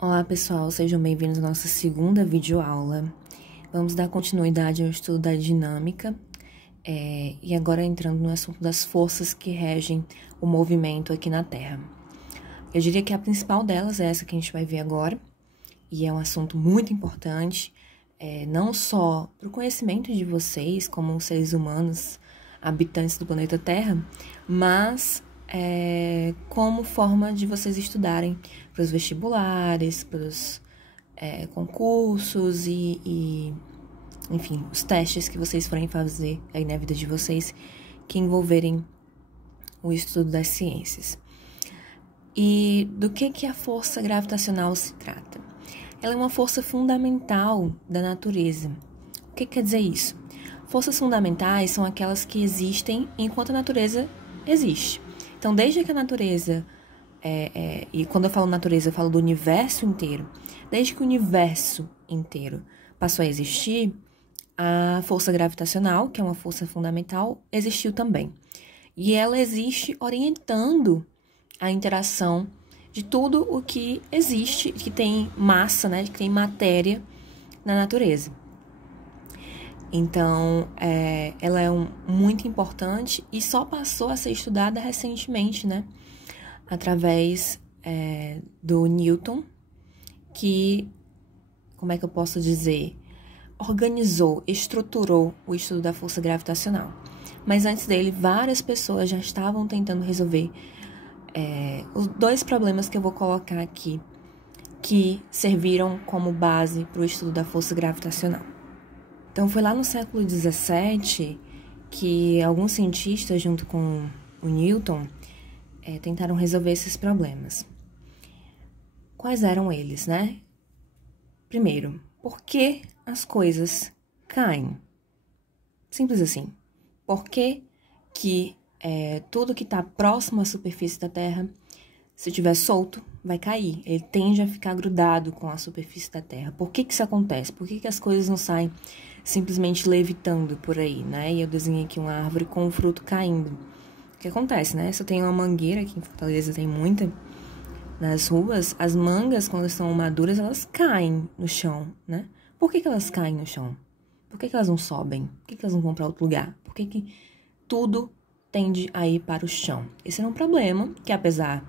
Olá pessoal, sejam bem-vindos à nossa segunda videoaula. Vamos dar continuidade ao estudo da dinâmica e agora entrando no assunto das forças que regem o movimento aqui na Terra. Eu diria que a principal delas é essa que a gente vai ver agora, e é um assunto muito importante, não só para o conhecimento de vocês como seres humanos, habitantes do planeta Terra, mas como forma de vocês estudarem para os vestibulares, para os concursos e, enfim, os testes que vocês forem fazer aí na vida de vocês que envolverem o estudo das ciências. E do que a força gravitacional se trata? Ela é uma força fundamental da natureza. O que quer dizer isso? Forças fundamentais são aquelas que existem enquanto a natureza existe. Então, desde que a natureza, e quando eu falo natureza, eu falo do universo inteiro, desde que o universo inteiro passou a existir, a força gravitacional, que é uma força fundamental, existiu também. E ela existe orientando a interação de tudo o que existe, que tem massa, né, que tem matéria na natureza. Então, ela é muito importante e só passou a ser estudada recentemente, né? Através do Newton, que, como é que eu posso dizer, organizou, estruturou o estudo da força gravitacional. Mas antes dele, várias pessoas já estavam tentando resolver os dois problemas que eu vou colocar aqui, que serviram como base para o estudo da força gravitacional. Então, foi lá no século XVII que alguns cientistas, junto com o Newton, tentaram resolver esses problemas. Quais eram eles, né? Primeiro, por que as coisas caem? Simples assim. Por que tudo que está próximo à superfície da Terra, se estiver solto, vai cair? Ele tende a ficar grudado com a superfície da Terra. Por que isso acontece? Por que as coisas não saem simplesmente levitando por aí, né? E eu desenhei aqui uma árvore com o fruto caindo. O que acontece, né? Se eu tenho uma mangueira, aqui em Fortaleza tem muita, nas ruas, as mangas, quando estão maduras, elas caem no chão, né? Por que elas caem no chão? Por que elas não sobem? Por que elas não vão para outro lugar? Por que tudo tende a ir para o chão? Esse era um problema que, apesar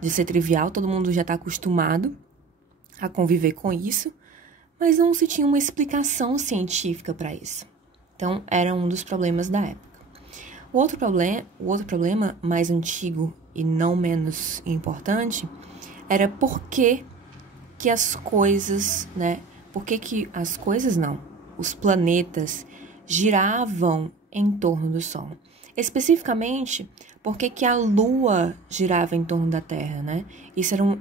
de ser trivial, todo mundo já está acostumado a conviver com isso, mas não se tinha uma explicação científica para isso. Então, era um dos problemas da época. O outro problema mais antigo e não menos importante era por que as coisas, né? Por que as coisas não, os planetas giravam em torno do Sol. Especificamente, por que a Lua girava em torno da Terra, né?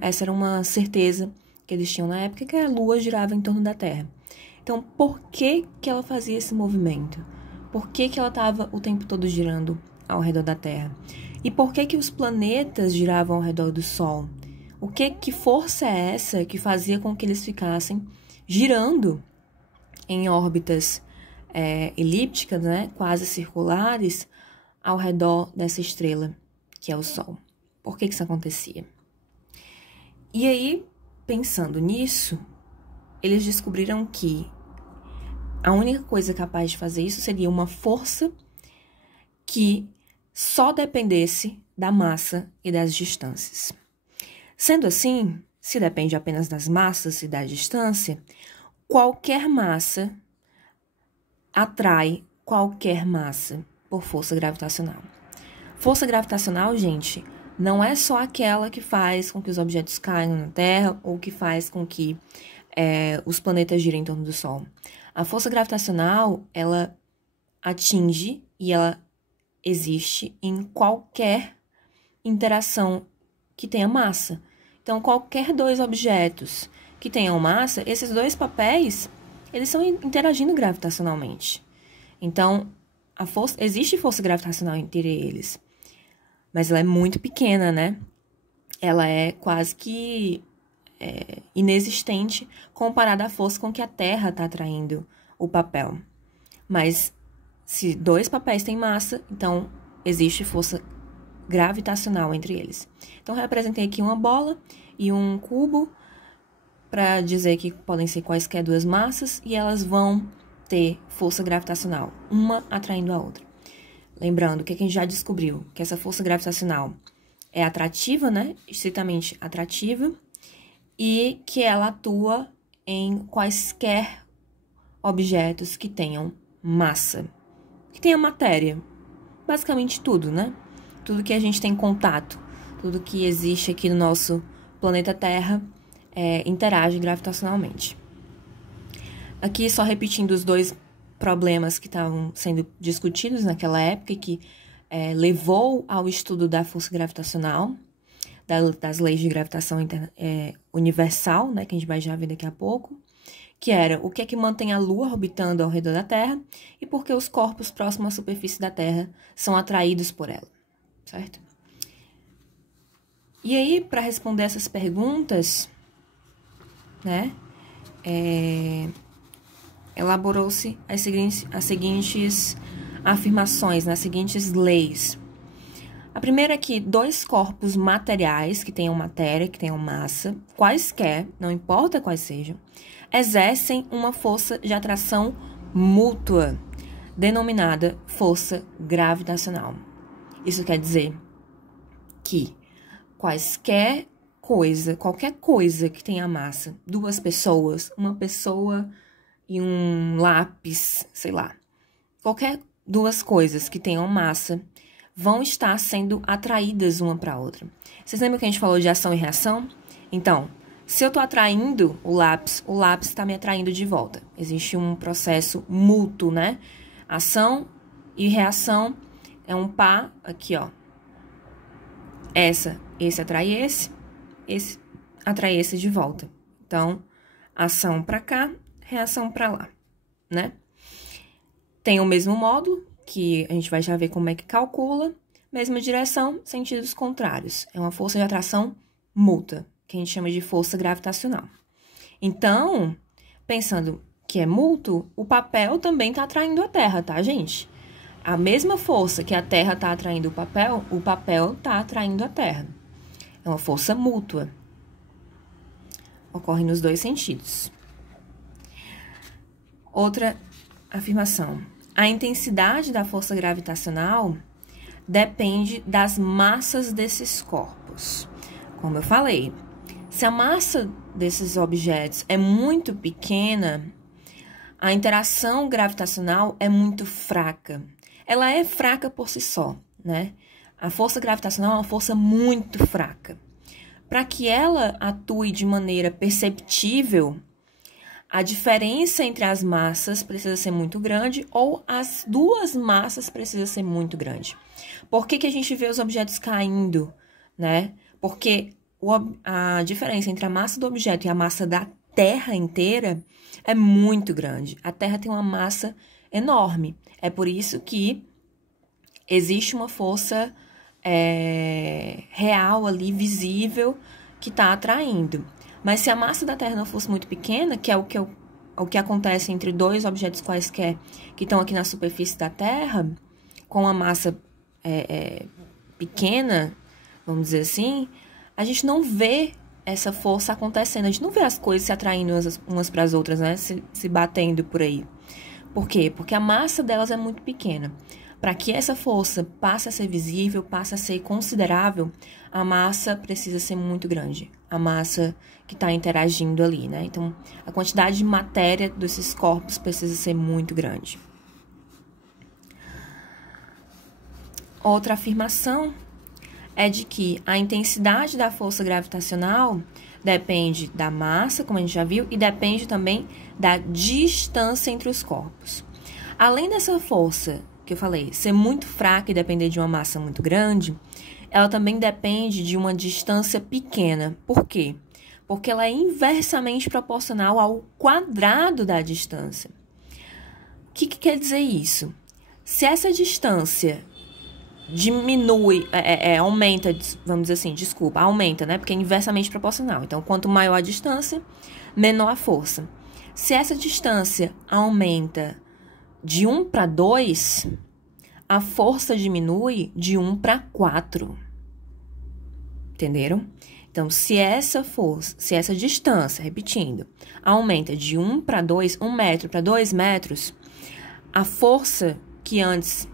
Essa era uma certeza que eles tinham na época, que a Lua girava em torno da Terra. Então, por que ela fazia esse movimento? Por que ela estava o tempo todo girando ao redor da Terra? E por que os planetas giravam ao redor do Sol? Que força é essa que fazia com que eles ficassem girando em órbitas elípticas, né, quase circulares, ao redor dessa estrela, que é o Sol? Por que isso acontecia? E aí, pensando nisso, eles descobriram que a única coisa capaz de fazer isso seria uma força que só dependesse da massa e das distâncias. Sendo assim, se depende apenas das massas e da distância, qualquer massa atrai qualquer massa por força gravitacional. Força gravitacional, gente, não é só aquela que faz com que os objetos caiam na Terra ou que faz com que os planetas girem em torno do Sol. A força gravitacional, ela atinge e ela existe em qualquer interação que tenha massa. Então, qualquer dois objetos que tenham massa, esses dois papéis, eles estão interagindo gravitacionalmente. Então, existe força gravitacional entre eles, mas ela é muito pequena, né? Ela é quase que inexistente comparada à força com que a Terra está atraindo o papel. Mas se dois papéis têm massa, então existe força gravitacional entre eles. Então, representei aqui uma bola e um cubo para dizer que podem ser quaisquer duas massas e elas vão ter força gravitacional, uma atraindo a outra. Lembrando que a gente já descobriu que essa força gravitacional é atrativa, né? Estritamente atrativa, e que ela atua em quaisquer objetos que tenham massa, que tenham matéria. Basicamente tudo, né? Tudo que a gente tem contato, tudo que existe aqui no nosso planeta Terra interage gravitacionalmente. Aqui, só repetindo os dois problemas que estavam sendo discutidos naquela época, que levou ao estudo da força gravitacional, das leis de gravitação universal, né, que a gente vai já ver daqui a pouco, que era o que é que mantém a Lua orbitando ao redor da Terra e por que os corpos próximos à superfície da Terra são atraídos por ela, certo? E aí, para responder essas perguntas, né, elaborou-se as seguintes afirmações, as seguintes leis. A primeira é que dois corpos materiais que tenham matéria, que tenham massa, quaisquer, não importa quais sejam, exercem uma força de atração mútua, denominada força gravitacional. Isso quer dizer que qualquer coisa que tenha massa, duas pessoas, uma pessoa e um lápis, sei lá, qualquer duas coisas que tenham massa vão estar sendo atraídas uma para a outra. Vocês lembram que a gente falou de ação e reação? Então, se eu estou atraindo o lápis está me atraindo de volta. Existe um processo mútuo, né? Ação e reação é um par aqui, ó. Esse atrai esse atrai esse de volta. Então, ação para cá, reação para lá, né? Tem o mesmo módulo, que a gente vai já ver como é que calcula, mesma direção, sentidos contrários. É uma força de atração mútua, que a gente chama de força gravitacional. Então, pensando que é mútuo, o papel também está atraindo a Terra, tá, gente? A mesma força que a Terra está atraindo o papel está atraindo a Terra. É uma força mútua. Ocorre nos dois sentidos. Outra afirmação. A intensidade da força gravitacional depende das massas desses corpos. Como eu falei, se a massa desses objetos é muito pequena, a interação gravitacional é muito fraca. Ela é fraca por si só, né? A força gravitacional é uma força muito fraca. Para que ela atue de maneira perceptível, a diferença entre as massas precisa ser muito grande ou as duas massas precisam ser muito grande. Por que a gente vê os objetos caindo, né? Porque a diferença entre a massa do objeto e a massa da Terra inteira é muito grande. A Terra tem uma massa enorme. É por isso que existe uma força real ali, visível, que está atraindo. Mas se a massa da Terra não fosse muito pequena, que é o que acontece entre dois objetos quaisquer que estão aqui na superfície da Terra, com a massa pequena, vamos dizer assim, a gente não vê essa força acontecendo. A gente não vê as coisas se atraindo umas para as outras, né? Se batendo por aí. Por quê? Porque a massa delas é muito pequena. Para que essa força passe a ser visível, passe a ser considerável, a massa precisa ser muito grande. A massa que está interagindo ali, né? Então, a quantidade de matéria desses corpos precisa ser muito grande. Outra afirmação é de que a intensidade da força gravitacional depende da massa, como a gente já viu, e depende também da distância entre os corpos. Além dessa força que eu falei ser muito fraca e depender de uma massa muito grande, ela também depende de uma distância pequena. Por quê? Porque ela é inversamente proporcional ao quadrado da distância. O que quer dizer isso? Se essa distância diminui, aumenta, vamos dizer assim, aumenta, né? Porque é inversamente proporcional. Então, quanto maior a distância, menor a força. Se essa distância aumenta de 1 para 2, a força diminui de 1 para 4. Entenderam? Então, se essa distância, repetindo, aumenta de 1 para 2, 1 metro para 2 metros, a força que antes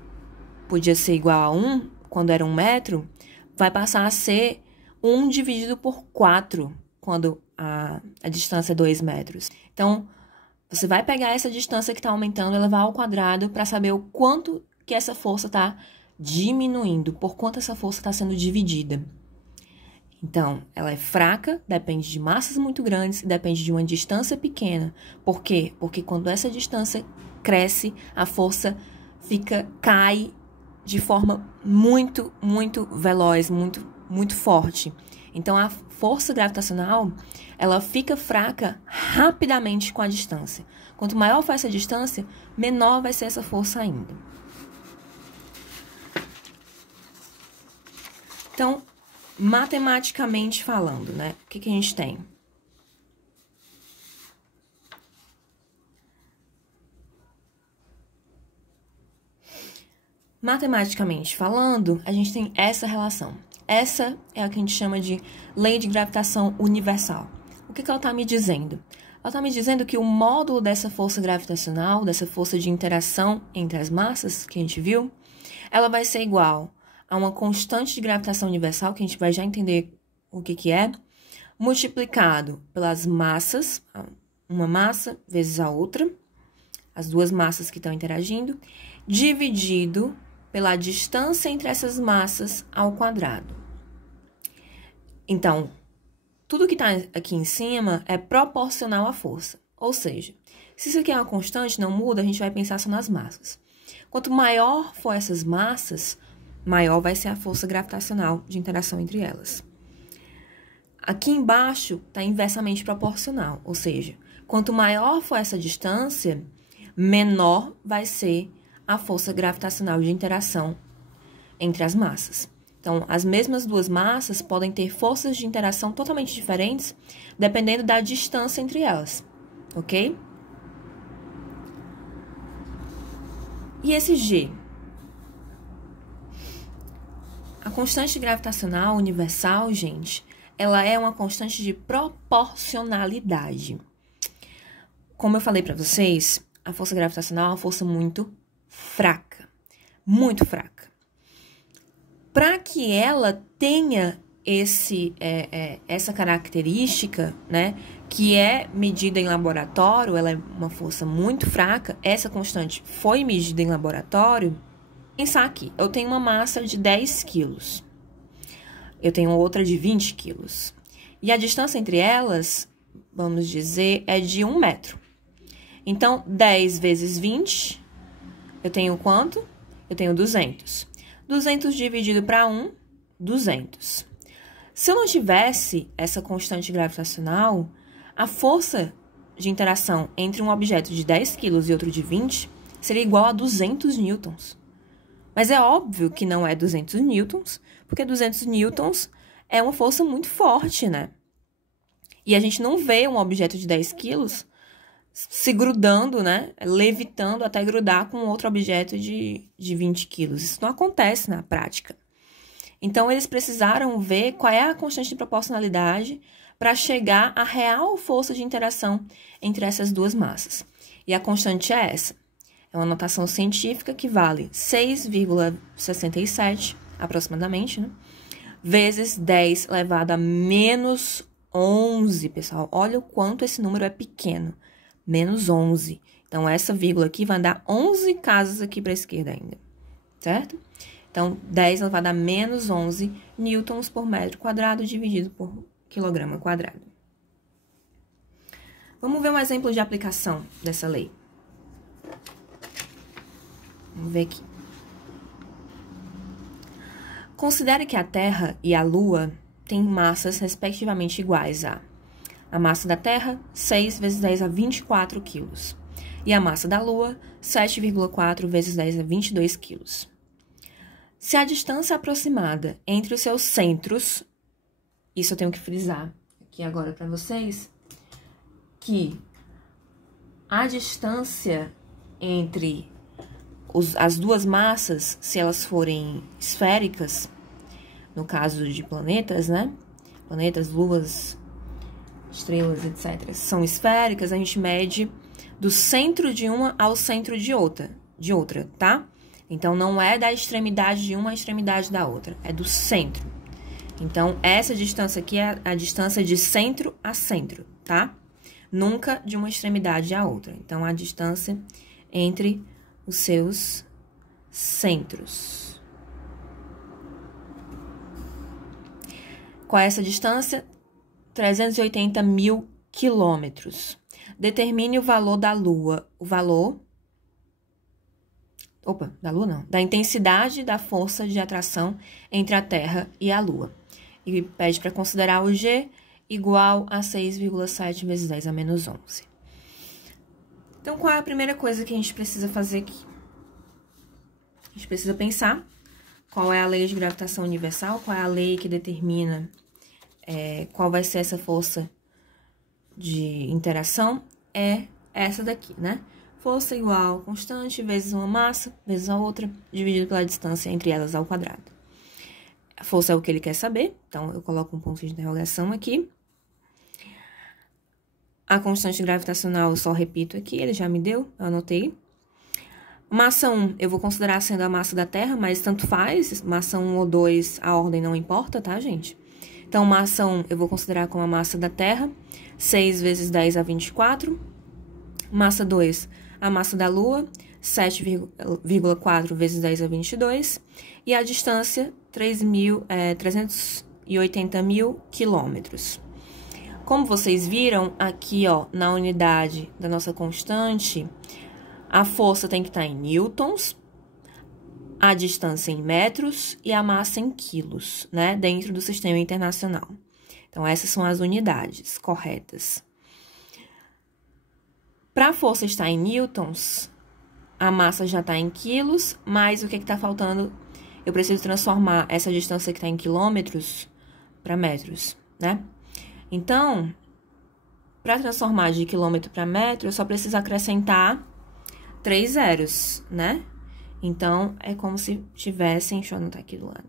podia ser igual a 1, quando era 1 metro, vai passar a ser 1 dividido por 4, quando a distância é 2 metros. Então, você vai pegar essa distância que está aumentando e levar ao quadrado para saber o quanto que essa força está diminuindo, por quanto essa força está sendo dividida. Então, ela é fraca, depende de massas muito grandes e depende de uma distância pequena. Por quê? Porque quando essa distância cresce, a força cai de forma muito, muito veloz, muito forte. Então, a força gravitacional, ela fica fraca rapidamente com a distância. Quanto maior for essa distância, menor vai ser essa força ainda. Então, matematicamente falando, né? O que a gente tem? Matematicamente falando, a gente tem essa relação. Essa é a que a gente chama de lei de gravitação universal. O que ela está me dizendo? Ela está me dizendo que o módulo dessa força gravitacional, dessa força de interação entre as massas que a gente viu, ela vai ser igual a uma constante de gravitação universal, que a gente vai já entender o que é, multiplicado pelas massas, uma massa vezes a outra, as duas massas que estão interagindo, dividido pela distância entre essas massas ao quadrado. Então, tudo que está aqui em cima é proporcional à força. Ou seja, se isso aqui é uma constante, não muda, a gente vai pensar só nas massas. Quanto maior for essas massas, maior vai ser a força gravitacional de interação entre elas. Aqui embaixo está inversamente proporcional, ou seja, quanto maior for essa distância, menor vai ser a força gravitacional de interação entre as massas. Então, as mesmas duas massas podem ter forças de interação totalmente diferentes, dependendo da distância entre elas, ok? E esse G? A constante gravitacional universal, gente, ela é uma constante de proporcionalidade. Como eu falei para vocês, a força gravitacional é uma força muito fraca, muito fraca. Para que ela tenha essa característica, né, que é medida em laboratório, ela é uma força muito fraca, essa constante foi medida em laboratório. Pensar aqui, eu tenho uma massa de 10 quilos, eu tenho outra de 20 quilos, e a distância entre elas, vamos dizer, é de 1 metro. Então, 10 vezes 20, eu tenho quanto? Eu tenho 200. 200 dividido para 1, 200. Se eu não tivesse essa constante gravitacional, a força de interação entre um objeto de 10 quilos e outro de 20 seria igual a 200 newtons. Mas é óbvio que não é 200 newtons, porque 200 newtons é uma força muito forte, né? E a gente não vê um objeto de 10 quilos se grudando, né? Levitando até grudar com outro objeto de 20 quilos. Isso não acontece na prática. Então, eles precisaram ver qual é a constante de proporcionalidade para chegar à real força de interação entre essas duas massas. E a constante é essa. É uma notação científica que vale 6,67, aproximadamente, né? Vezes 10 elevado a menos 11, pessoal. Olha o quanto esse número é pequeno. Menos 11. Então, essa vírgula aqui vai dar 11 casas aqui para a esquerda ainda, certo? Então, 10 elevado a menos 11 newtons por metro quadrado dividido por quilograma quadrado. Vamos ver um exemplo de aplicação dessa lei. Vamos ver aqui. Considere que a Terra e a Lua têm massas respectivamente iguais a massa da Terra, 6 vezes 10 a 24 quilos, e a massa da Lua, 7,4 vezes 10 a 22 quilos. Se a distância aproximada entre os seus centros, isso eu tenho que frisar aqui agora para vocês, que a distância entre as duas massas, se elas forem esféricas, no caso de planetas, né? planetas, luas, estrelas, etc., são esféricas, a gente mede do centro de uma ao centro de outra, tá? Então, não é da extremidade de uma à extremidade da outra, é do centro. Então, essa distância aqui é a distância de centro a centro, tá? Nunca de uma extremidade à outra. Então, a distância entre os seus centros. Qual é essa distância? 380 mil quilômetros. Determine o valor da Lua. O valor... Opa, da Lua não. Da intensidade da força de atração entre a Terra e a Lua. E pede para considerar o G igual a 6,7 vezes 10 a menos 11. Então, qual é a primeira coisa que a gente precisa fazer aqui? A gente precisa pensar qual é a lei de gravitação universal, qual é a lei que determina qual vai ser essa força de interação. É essa daqui, né? Força igual constante vezes uma massa, vezes a outra, dividido pela distância entre elas ao quadrado. A força é o que ele quer saber, então eu coloco um ponto de interrogação aqui. A constante gravitacional eu só repito aqui, ele já me deu, eu anotei. Massa 1 eu vou considerar sendo a massa da Terra, mas tanto faz, massa 1 ou 2, a ordem não importa, tá, gente? Então, massa 1 eu vou considerar como a massa da Terra, 6 vezes 10 a 24. Massa 2, a massa da Lua, 7,4 vezes 10 a 22. E a distância, 380 mil quilômetros. Como vocês viram aqui, ó, na unidade da nossa constante, a força tem que estar em newtons, a distância em metros e a massa em quilos, né, dentro do sistema internacional. Então, essas são as unidades corretas. Para a força estar em newtons, a massa já está em quilos, mas o que está faltando? Eu preciso transformar essa distância que está em quilômetros para metros, né? Então, para transformar de quilômetro para metro, eu só preciso acrescentar 3 zeros, né? Então, é como se tivessem... Deixa eu anotar aqui do lado.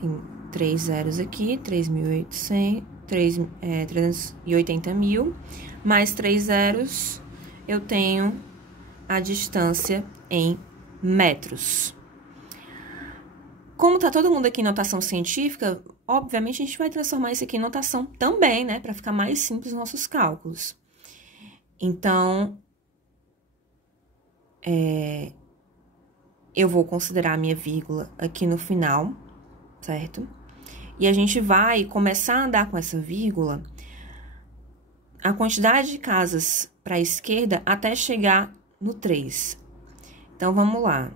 Tem 3 zeros aqui, 380 mil. Mais 3 zeros, eu tenho a distância em metros. Como tá todo mundo aqui em notação científica, obviamente a gente vai transformar isso aqui em notação também, né? Para ficar mais simples os nossos cálculos. Então, eu vou considerar a minha vírgula aqui no final, certo? E a gente vai começar a andar com essa vírgula a quantidade de casas para a esquerda até chegar no 3. Então, vamos lá.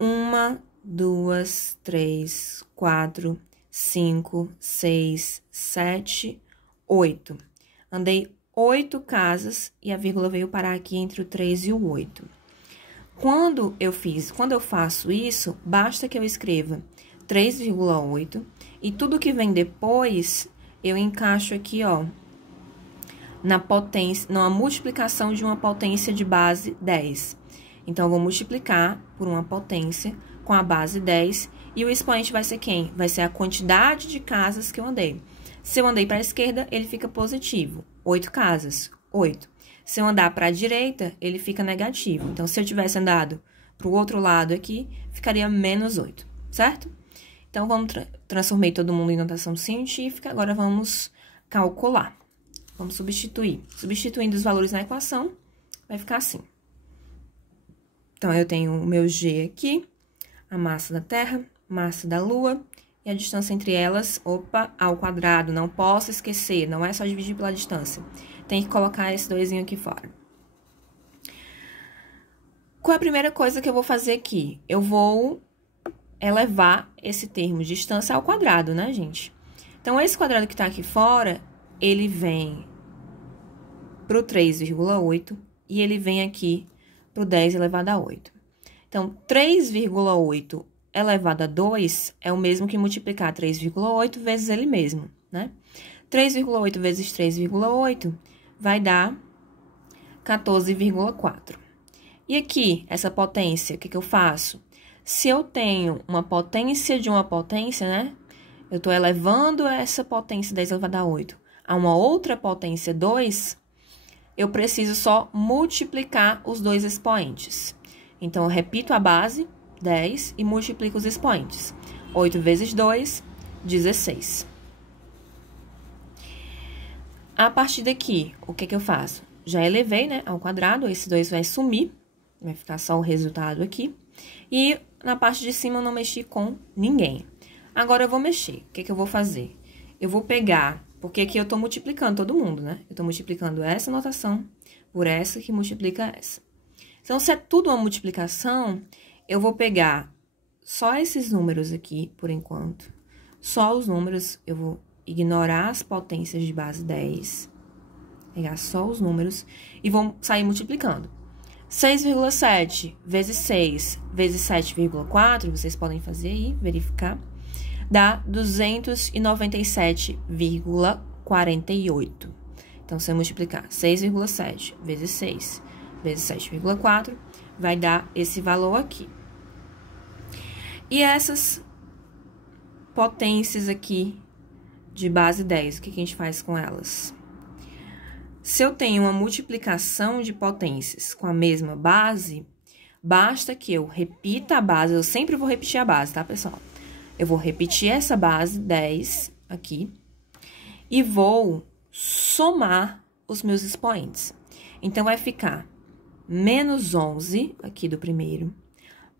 1, 2, 3, 4, 5, 6, 7, 8. Andei 8 casas e a vírgula veio parar aqui entre o 3 e o 8. Quando eu faço isso, basta que eu escreva 3,8 e tudo que vem depois eu encaixo aqui, ó, na potência, na multiplicação de uma potência de base 10. Então, eu vou multiplicar por uma potência com a base 10 e o expoente vai ser quem? Vai ser a quantidade de casas que eu andei. Se eu andei para a esquerda, ele fica positivo, 8 casas, 8. Se eu andar para a direita, ele fica negativo. Então, se eu tivesse andado para o outro lado aqui, ficaria menos 8, certo? Então, vamos transformei todo mundo em notação científica, agora vamos calcular. Vamos substituir. Substituindo os valores na equação, vai ficar assim. Então, eu tenho o meu G aqui, a massa da Terra, massa da Lua e a distância entre elas, opa, ao quadrado. Não posso esquecer, não é só dividir pela distância. Tem que colocar esse 2 aqui fora. Qual é a primeira coisa que eu vou fazer aqui? Eu vou elevar esse termo de distância ao quadrado, né, gente? Então, esse quadrado que tá aqui fora, ele vem pro 3,8 e ele vem aqui pro 10 elevado a 8. Então, 3,8 elevado a 2 é o mesmo que multiplicar 3,8 vezes ele mesmo, né? 3,8 vezes 3,8 vai dar 14,4. E aqui, essa potência, o que eu faço? Se eu tenho uma potência de uma potência, né? Eu tô elevando essa potência 10 elevado a 8 a uma outra potência 2, eu preciso só multiplicar os dois expoentes. Então, eu repito a base, 10, e multiplico os expoentes. 8 vezes 2, 16. A partir daqui, o que eu faço? Já elevei, né, ao quadrado, esse 2 vai sumir, vai ficar só o resultado aqui. E na parte de cima eu não mexi com ninguém. Agora eu vou mexer. O que eu vou fazer? Eu vou pegar, porque aqui eu tô multiplicando todo mundo, né? Eu tô multiplicando essa notação por essa que multiplica essa. Então, se é tudo uma multiplicação, eu vou pegar só esses números aqui, por enquanto. Só os números, eu vou ignorar as potências de base 10, pegar só os números e vou sair multiplicando. 6,7 vezes 6 vezes 7,4, vocês podem fazer aí, verificar, dá 297,48. Então, se eu multiplicar 6,7 vezes 6 vezes 7,4, vai dar esse valor aqui. E essas potências aqui de base 10, o que a gente faz com elas? Se eu tenho uma multiplicação de potências com a mesma base, basta que eu repita a base, eu sempre vou repetir a base, tá, pessoal? Eu vou repetir essa base 10 aqui e vou somar os meus expoentes. Então, vai ficar menos 11 aqui do primeiro,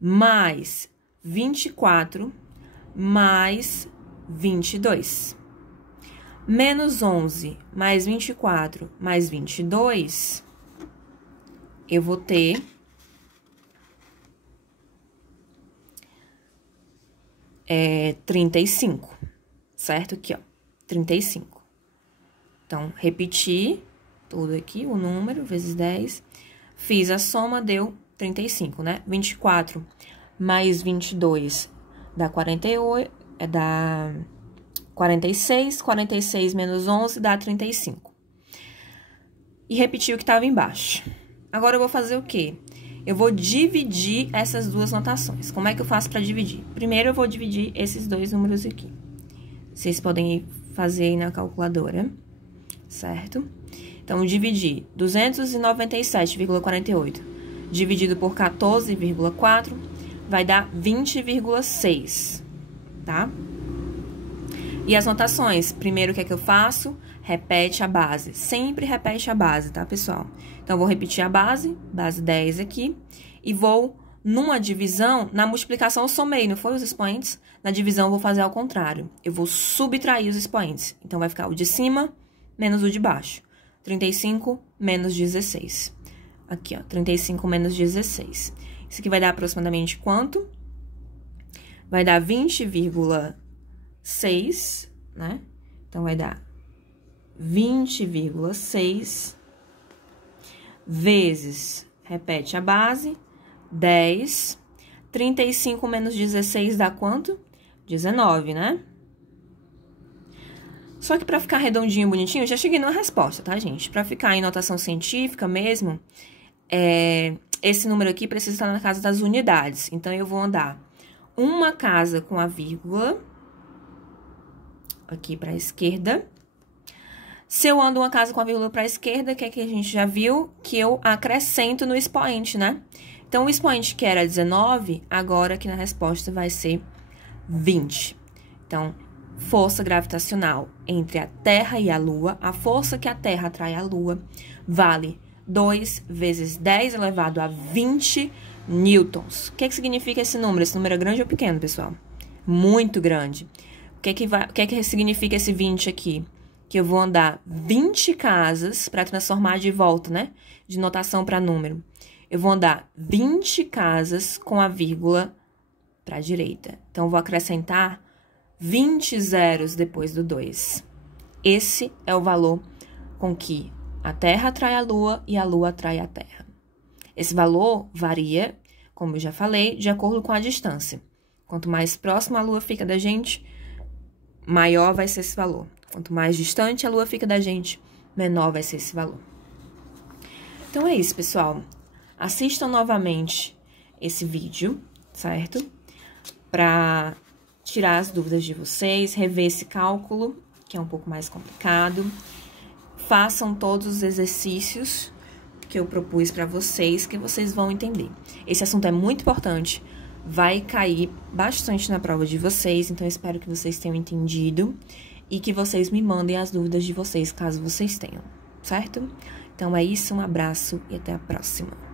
mais 24, mais 22. Menos 11 mais 24 mais 22, eu vou ter 35, certo? Aqui, ó, 35. Então, repeti tudo aqui, o número, vezes 10, fiz a soma, deu 35, né? 24 mais 22 dá 48, dá 46, 46 menos 11 dá 35. E repetir o que estava embaixo. Agora, eu vou fazer o quê? Eu vou dividir essas duas notações. Como é que eu faço para dividir? Primeiro, eu vou dividir esses dois números aqui. Vocês podem fazer aí na calculadora, certo? Então, dividir 297,48 dividido por 14,4 vai dar 20,6, tá? E as notações, primeiro, o que é que eu faço? Repete a base. Sempre repete a base, tá, pessoal? Então, eu vou repetir a base 10 aqui, e vou, numa divisão, na multiplicação eu somei, não foi os expoentes? Na divisão eu vou fazer ao contrário. Eu vou subtrair os expoentes. Então, vai ficar o de cima menos o de baixo. 35 menos 16. Aqui, ó, 35 menos 16. Isso aqui vai dar aproximadamente quanto? Vai dar 20,6, né? Então, vai dar 20,6 vezes, repete a base, 10. 35 menos 16 dá quanto? 19, né? Só que pra ficar redondinho, bonitinho, eu já cheguei numa resposta, tá, gente? Pra ficar em notação científica mesmo, esse número aqui precisa estar na casa das unidades. Então, eu vou andar uma casa com a vírgula aqui pra esquerda. Se eu ando uma casa com a vírgula para a esquerda, que é que a gente já viu? Que eu acrescento no expoente, né? Então, o expoente que era 19, agora aqui na resposta vai ser 20. Então, força gravitacional entre a Terra e a Lua, a força que a Terra atrai à Lua, vale 2 vezes 10 elevado a 20 newtons. O que significa esse número? Esse número é grande ou pequeno, pessoal? Muito grande. O que significa esse 20 aqui? Que eu vou andar 20 casas para transformar de volta, né? De notação para número. Eu vou andar 20 casas com a vírgula para a direita. Então, eu vou acrescentar 20 zeros depois do 2. Esse é o valor com que a Terra atrai a Lua e a Lua atrai a Terra. Esse valor varia, como eu já falei, de acordo com a distância. Quanto mais próximo a Lua fica da gente, maior vai ser esse valor. Quanto mais distante a Lua fica da gente, menor vai ser esse valor. Então, é isso, pessoal. Assistam novamente esse vídeo, certo? para tirar as dúvidas de vocês, rever esse cálculo, que é um pouco mais complicado. Façam todos os exercícios que eu propus para vocês, que vocês vão entender. Esse assunto é muito importante, vai cair bastante na prova de vocês, então espero que vocês tenham entendido e que vocês me mandem as dúvidas de vocês, caso vocês tenham, certo? Então é isso, um abraço e até a próxima.